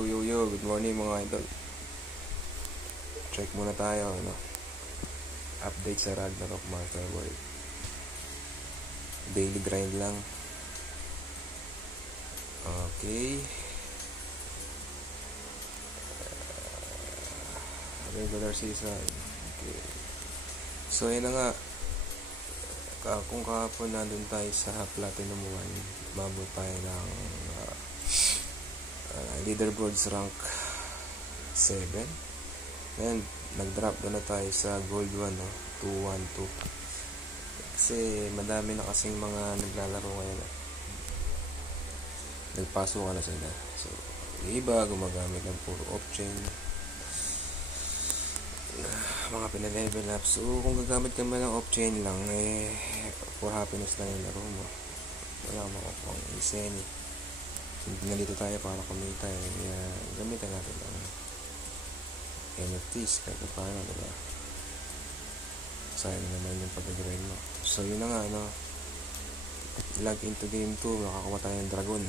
Yo, good morning mga idol. Check muna tayo, ano? Update sa Ragnarok Marker World. Daily grind lang. Okay. Regular season. Okay. So, yun na nga. Kung kahapon nandun tayo sa Platinum 1, mabot tayo ng leaderboards rank 7. Then, nag-drop doon na tayo sa gold 1, no? 212. Kasi madami na kasing mga naglalaro ngayon. Nagpasok na sila. So, iba gumagamit ng puro off-chain. Mga pinalevel up. So, kung gagamit ka man ng off-chain lang, for happiness lang yung laro mo. Wala makakapang iseni. Nandito tayo para kumita. Gamitan natin ang NFTs kahit paano, diba? Sayang naman yung pag-grind mo. So, yun na nga, no? Log into game 2, makakuha tayo ng dragon.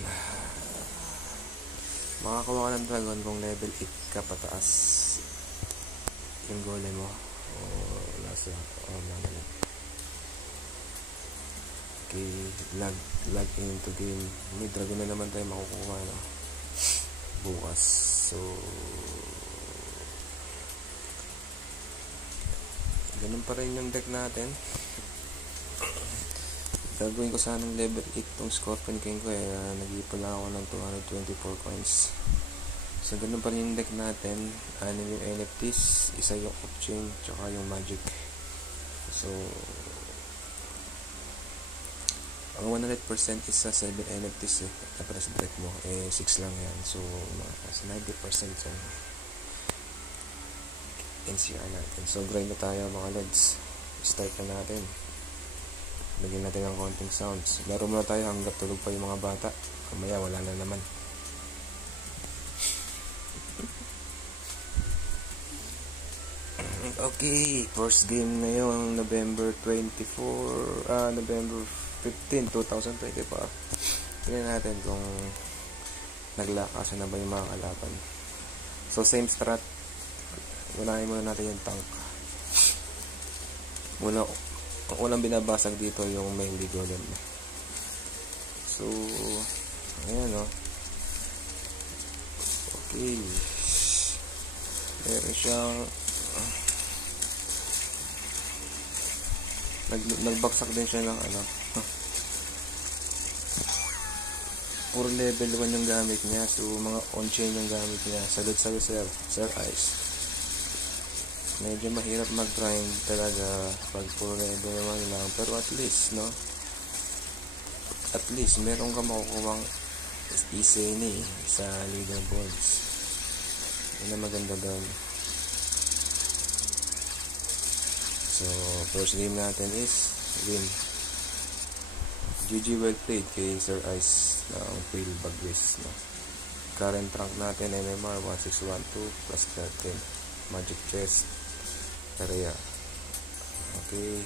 Makakuha ka ng dragon kung level 8 ka pataas yung golem mo o nasa mangalan. Okay, log into game. May dragon na naman tayo makukuha, no? Bukas. So, ganun pa rin yung deck natin. Gagawin ko sanang level 8 tong Scorpion King ko, nag-ipon lang ako ng 224 coins. So, ganun pa rin yung deck natin. Ano yung NFTs, isa yung off-chain, tsaka yung magic. So, ang 100% is sa 7 NFTs tapos sa deck mo, 6 lang yan. So, mas 90% yan. NCR natin. So, grind na tayo mga lods. Start na natin. Lagyan natin ng konting sounds. Laro muna tayo hanggang tulog pa yung mga bata. Kamaya wala na naman. Okay, first game ngayon, November 15, 2024. Tingnan natin kung naglakasan na ba yung mga kalaban. So, same strat. Unahin muna natin yung tank. Ang unang binabasag dito yung mainly golem. So, ayan, no? Okay. Meron siyang nagbaksak din siya ng ano. Puro level 1 yung gamit niya. So, mga on-chain yung gamit niya. Salud sa'yo, Sir Ice. Medyo mahirap mag-grind talaga pag puro level naman lang. Pero at least, no? At least, meron ka makukuhang iseni sa leaderboards. Yun ang maganda doon. So, first game natin is win. GG well played kay Sir Ice ng Phil Bagwis, no? Current rank natin MMR 1612 plus 13. Magic chest area. Okay,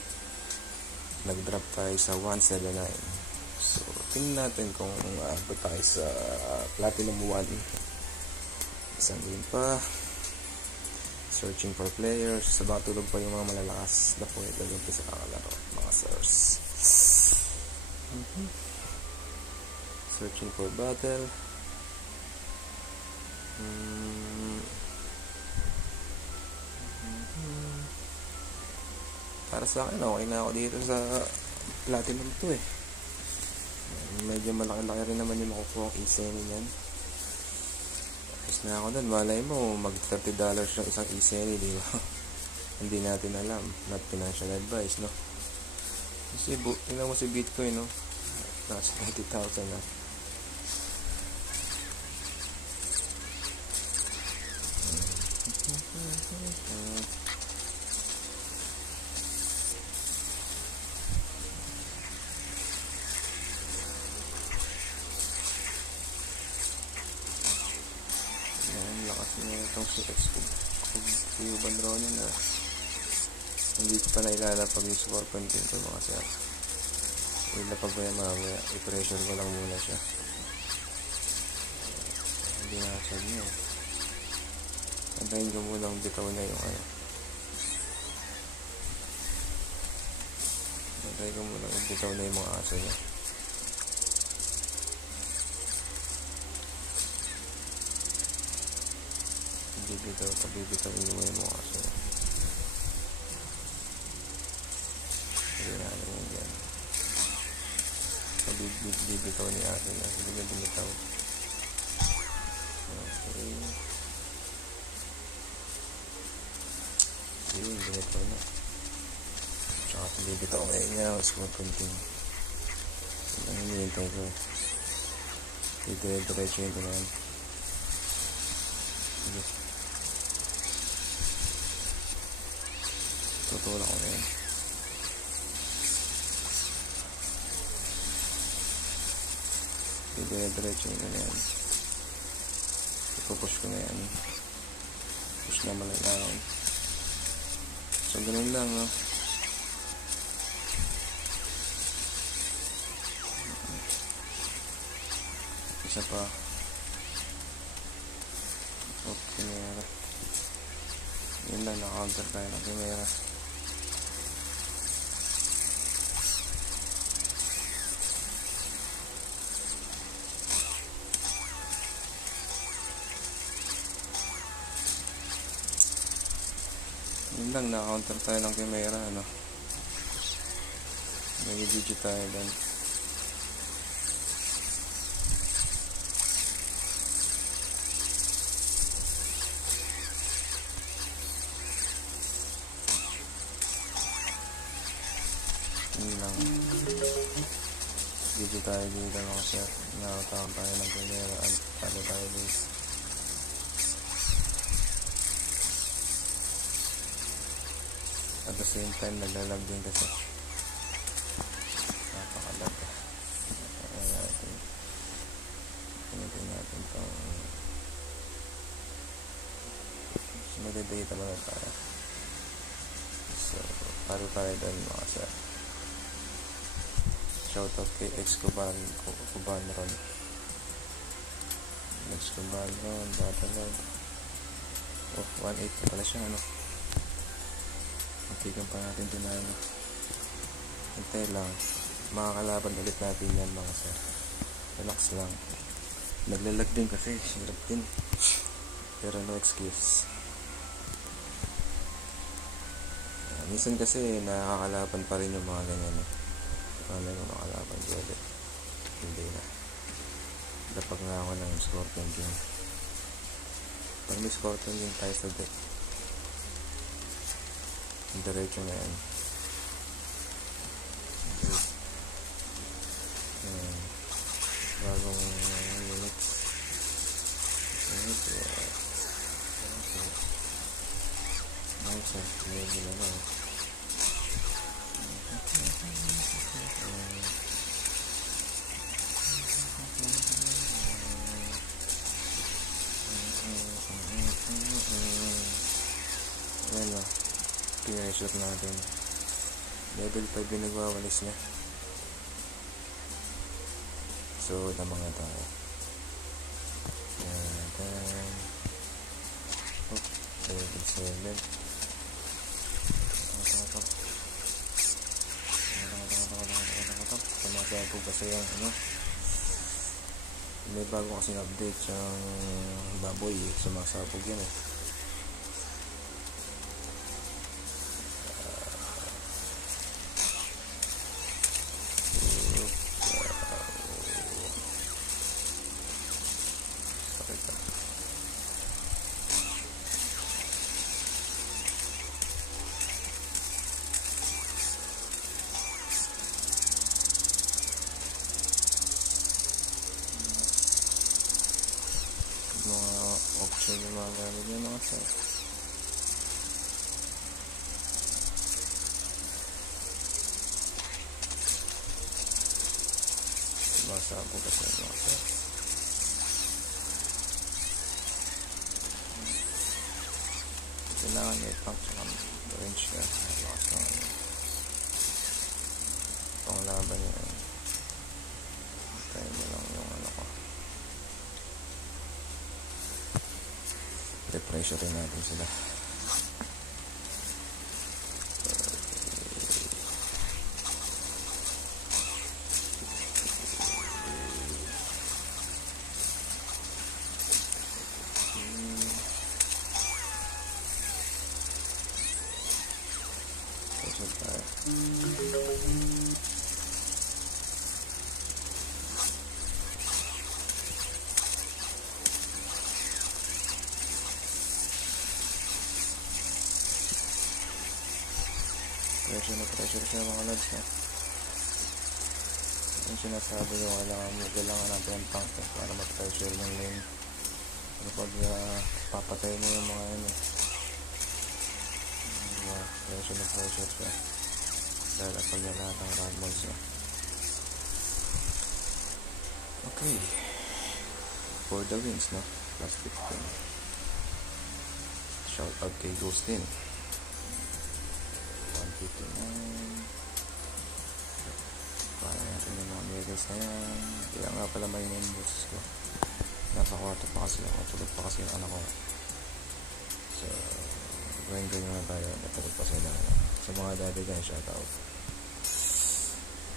nag-drop tayo sa 179. So, tingnan natin kung aabot tayo sa Platinum 1. Isang game pa. Searching for players. Sa baka tulog pa yung mga malalakas na po ito sa kakalaro, mga sirs. Searching for battle. Para sa akin, okay na ako dito sa Platinum 2 Medyo malaki-laki rin naman yung makukuha ang iseni niyan. Tapos na ako doon, malay mo mag $30 ng isang iseni, di ba? Hindi natin alam, not financial advice, no? Kasi tingnan mo si Bitcoin, no? Nasa 90,000 na. Itong si Cuban Ronin na hindi ko pa nailalapag yung Scorpion King ko mga sir. Ilapag ko yan mamaya, i-pressure ko lang muna siya. binasag niya. Antayin ko munang bitaw na yung ano. Antayin ko munang bitaw na yung mga aso niya. Pabibitawin mo yung mga aso niya. Hindi na alam yung dyan. Pabibitaw ni aso niya. Hindi na bumitaw. Okay. Yun, bumitaw na. Tsaka pabibitaw ngayon niya. Mas mapunting. Yun ang hinihintay ko. Diretso yun ko na yan. Sige. Tutulak ko na yan. Diretso yun ko na yan. Ipupush ko na yan. Push na malalaman. So ganun lang, no? Isa pa. Chimera. Yun lang, naka-counter tayo ng Chimera. Yun lang, naka-counter tayo ng Chimera, ano. Nag-video tayo doon. Yun lang. Video tayo dito mga sir. Nakatawa tayo ng Chimera. Ano tayo dito. At the same time, naglalag din kasi. Napakalag. Ayan natin. Pinitin natin itong magdadata naman tayo. So, paro tayo doon mga sir. Shoutout kay X-Kuban Ron. X-Kuban Ron, Batalog. Oh, 1.8 na pala siya, ano. Magkikan pa natin ito na, ano. Hintay lang. Makakalaban ulit natin yan, mga sir. Relax lang. Naglalag din kasi, hirap din. Pero no excuse. Minsan kasi nakakalaban pa rin yung mga ganyan, eh. Ano yung makalaban ko ulit. Hindi na. Dapag nga ako ng Scorpion King. Pag may Scorpion King tayo sa deck, diretso na yan. Bagong units. Nice, may ginawa. Ayan o, pinashot natin. Level 5 yung nagwawalis niya. So, na mga tayo. Ayan. Oh, level 7. Sumasabog kasi yung ano. May bago kasing update yung baboy. Sumasabog yan eh. Mga option yung mga gamit niya mga sir. Masabog kasi mga sir. Kailangan niya i-pump sa range niya. Lakas na ano. Panglaban niya. Tayo mo lang yung ano ko. Pe-pressure rin natin sila. Pressure siya mga lods, no? Yung sinasabi ko, kailangan natin ang tank para mag-pressure ng lane. Kapag papatay mo yung mga yun, pressure siya dahil pag yan lahat ang rambles niya. Okay, for the wins, no? Plus 15. Shout out kay Ghostin. 159. Para natin yung mga medals na yan. Kaya nga pala may name boosts ko. Nasa kwarto pa kasi ako. Tulog pa kasi yung anak ko. So, ganyan na tayo. Natulog pa sila. Sa mga daddy dyan, shout out.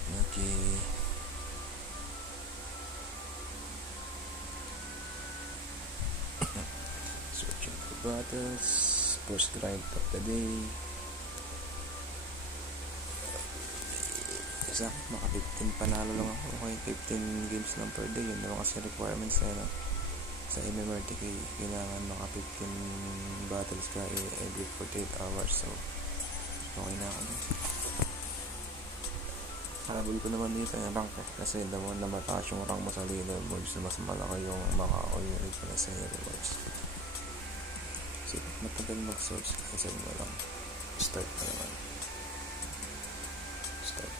Okay. Searching for battles. First grind of the day. Exact, maka 15 panalo lang ako. Okay, 15 games lang per day. Yun naman kasi requirements na, no? Sa MMRTK, kailangan maka 15 battles ka every 48 hours. So, okay na ako. Habol ko naman dito yung rank kasi naman na mataas yung rank mo sa leaderboards na mas malaki yung maka-all-unit pa na sa rewards. So, matagal mag-search kasi mo lang. Start na naman. Start.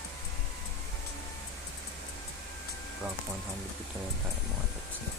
Rank 100 ito na tayo mga tops na.